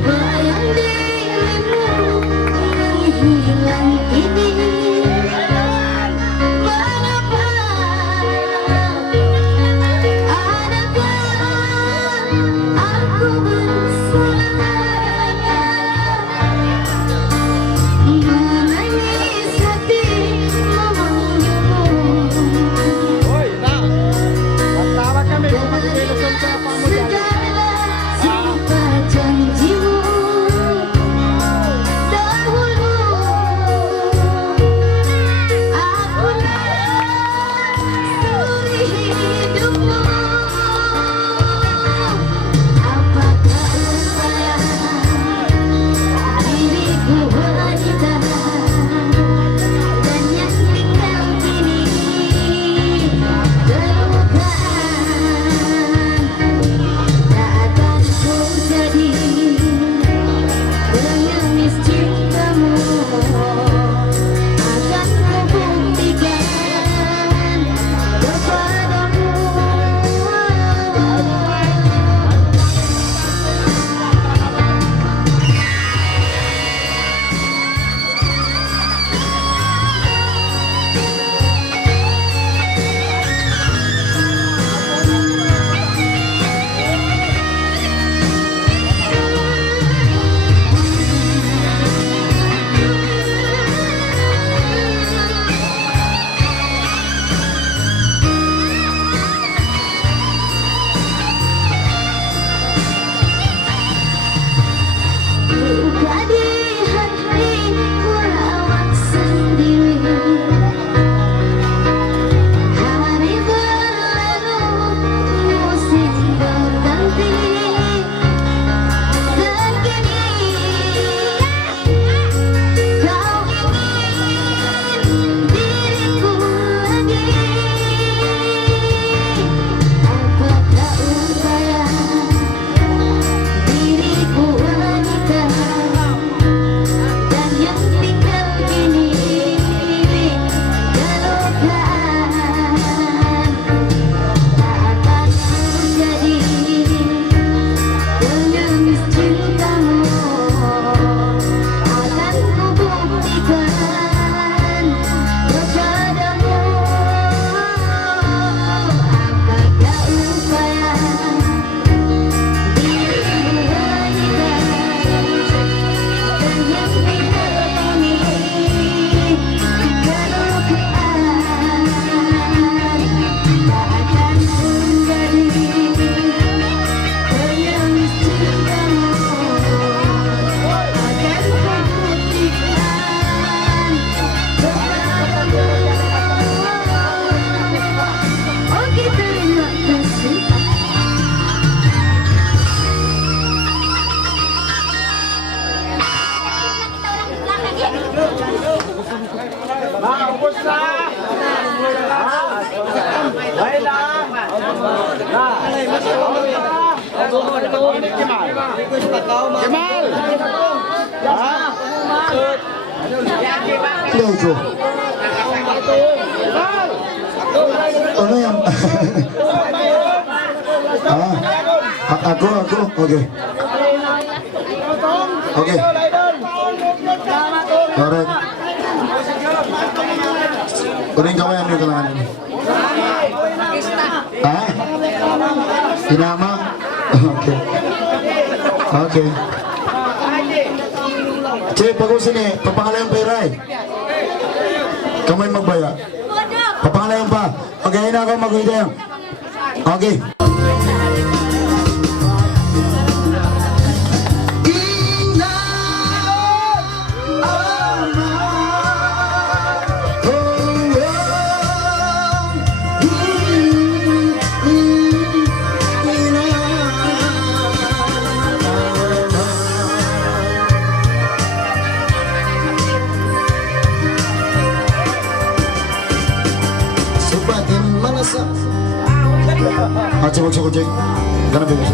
Bayang dirimu menghilang ini. Mengapa adakah aku bersalah? Menangis hati memanggilmu. Segala sumpah janjimu dahulu, akulah suri hidupmu. Apakah upaya diriku wanita dan yang tinggal kini terluka? Tak akan ku jadi pengemis cintamu, akan ku buktikan kepadamu. Luka di hati ku rawat sendiri. Hari berlalu, musim berganti, dan kini kau ingin diriku lagi. Apakah upaya diriku wanita dan yang tinggal kini terlukaan? Tak akan ku jadi pengemis cintamu, akan ku buktikan kepadamu. Apakah upaya diriku wanita dan yang tinggal kini terlukaan? Tak akan ku jadi pengemis cintamu, akan ku buktikan kepadamu. Oke, terima kasih. Logo. Ano yan? Ako. Okay. Okay. Alright. Kunin ka yan yung kailangan ini. Tinama? Okay. Okay. Che, pag-usin eh. Papangalayan pa iray. Kamay magbaya. Papangalayan pa. Okay, na ako mag-uwi. Okay. Coba cek. Karena bebas.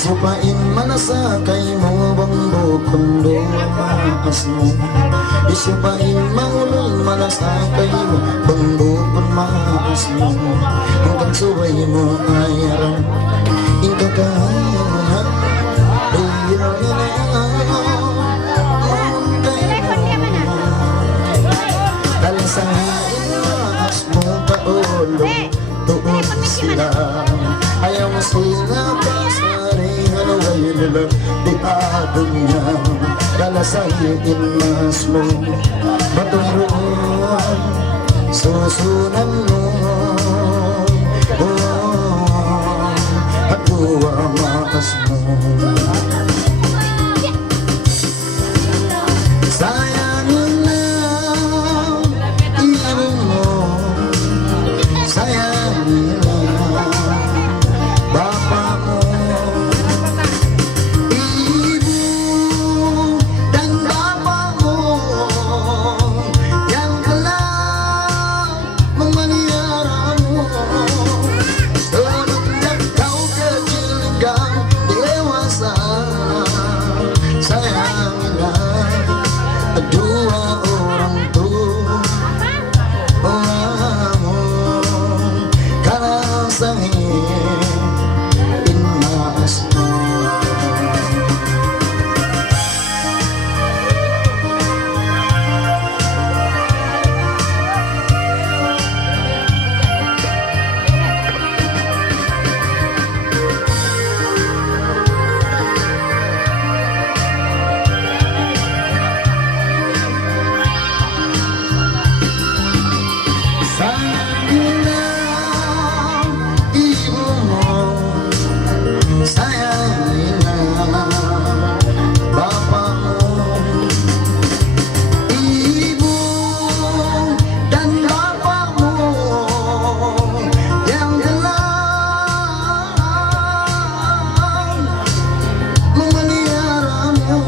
Isupain manasakay mo bang bukong lumakas mo. Isupain maulol manasakay mo bang bukong makas mo. Hanggang suway mo ay arang ingkakahan. Dahil sa inas mo paulong tuon sila. Ayaw mo sila pasaring ano ngayon nila di adon niya. Dahil sa inas mo matulungan susunan mo. At buwa makas mo. Sayangin na iyan mo. Sayangin na bapa mo. Ibu dan bapa mo. Yang telah memelihara mo. Semenjak kau kecil hingga dewasa. Sayangilah dua orang tua karena sangin inas. Sayangilah ibu mo. Sayangilah bapa mo. Ibu dan bapa mo yang telah memelihara mo.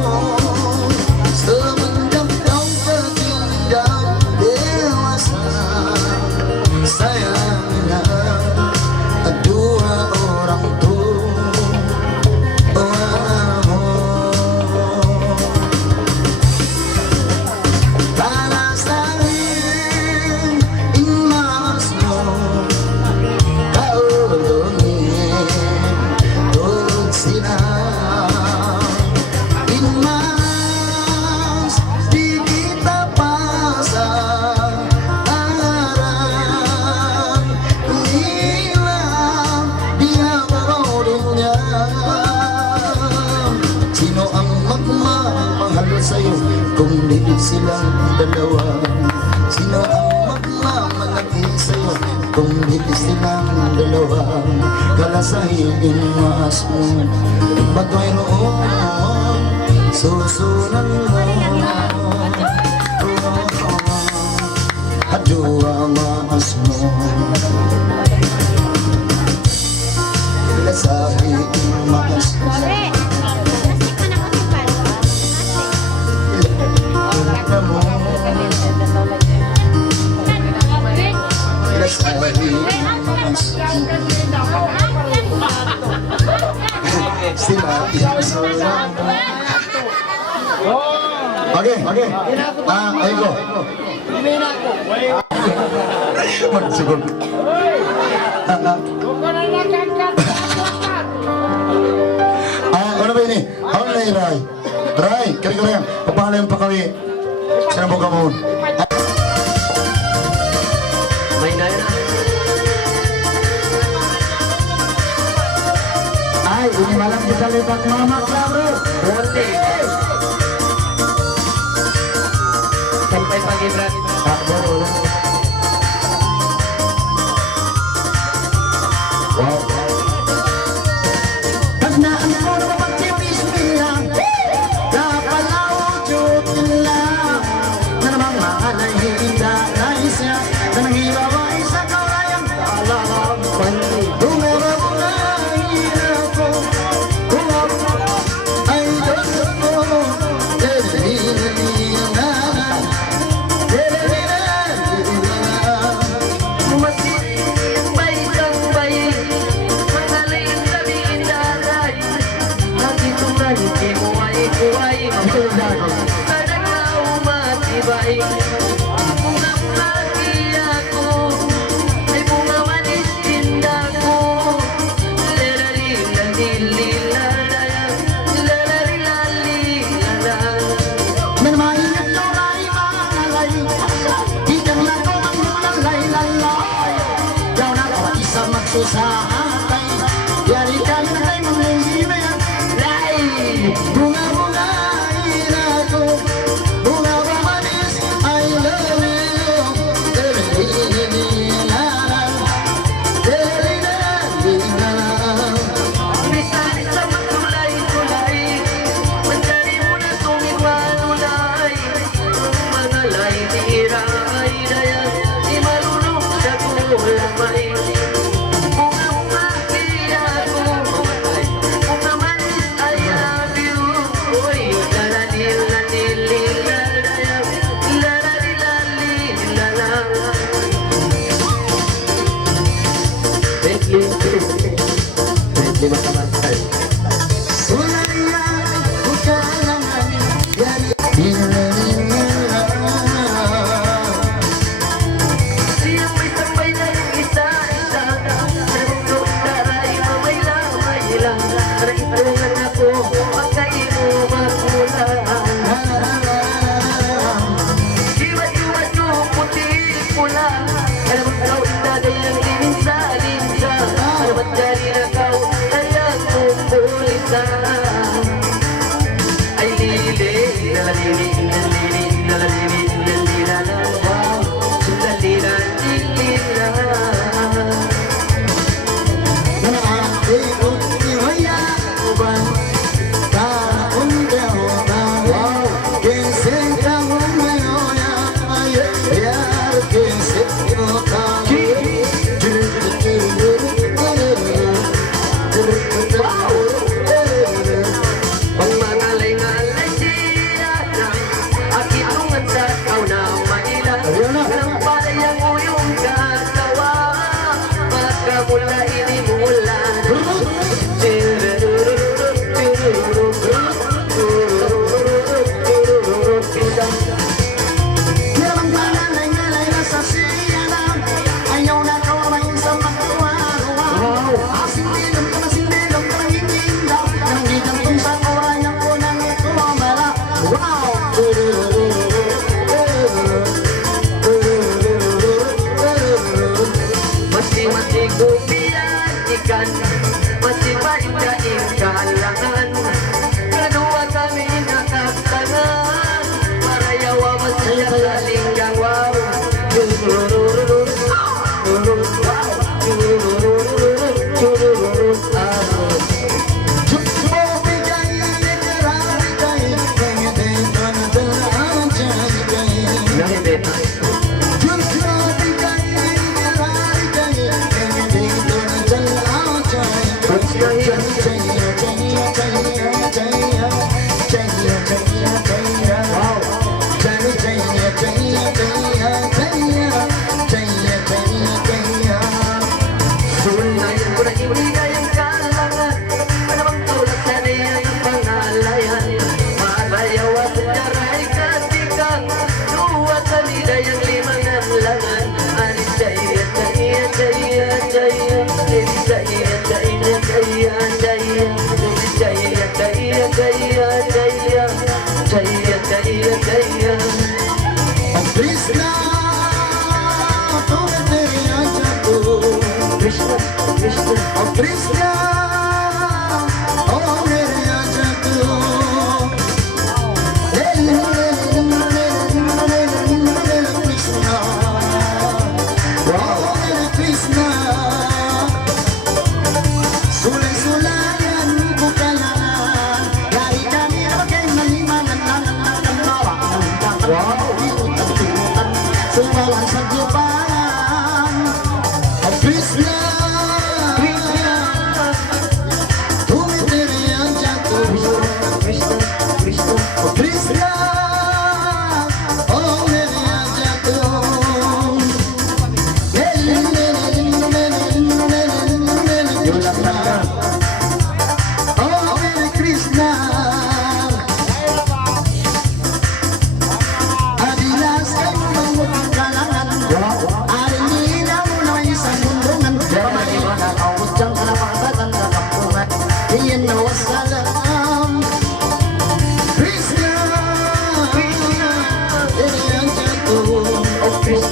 Semenjak kau kecil hingga dewasa. Sayangilah dua orang tua. Tanah sangin imas mo. Kau dongeng turut sila. Imas di kita pasang arang. Inilah dia barunya. Sino ang magmamahal sa'yo kung di silang dalawa? Sino ang magmamalaki sa'yo kung di silang dalawa? Kalasahin maas mo ba't mayroon susunan mo? At dua maas mo kalasahin maas mo. Oke. Ayo. Magsukol. Ano ba ini? Ano na Ray? Ray, kaya yan. Papahala yung pakawi. Saan mo kamon? May na yun. Ay, ini malam kita lipat mama bro. Buti. Sampai pagi berat. Tak boleh. Wow. Karena engkau dapat bismillah, dapat wujudillah, dan mengalai indah raisya, dan hibawa isa kau yang dalam pantai bunga aku, ay dono, Minamaingat ko ray mangalay Ikang lako ang lulalay-lalay Daw na ko isa magsusakay Yari kami na kayo mga himen Lay! Bunga-bunga inako Bunga ba manis I love you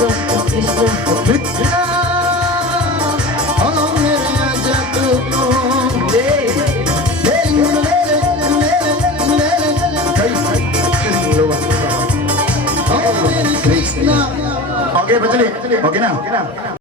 Krishna, oh mere jatu ko, Okay, Pachali. Okay na.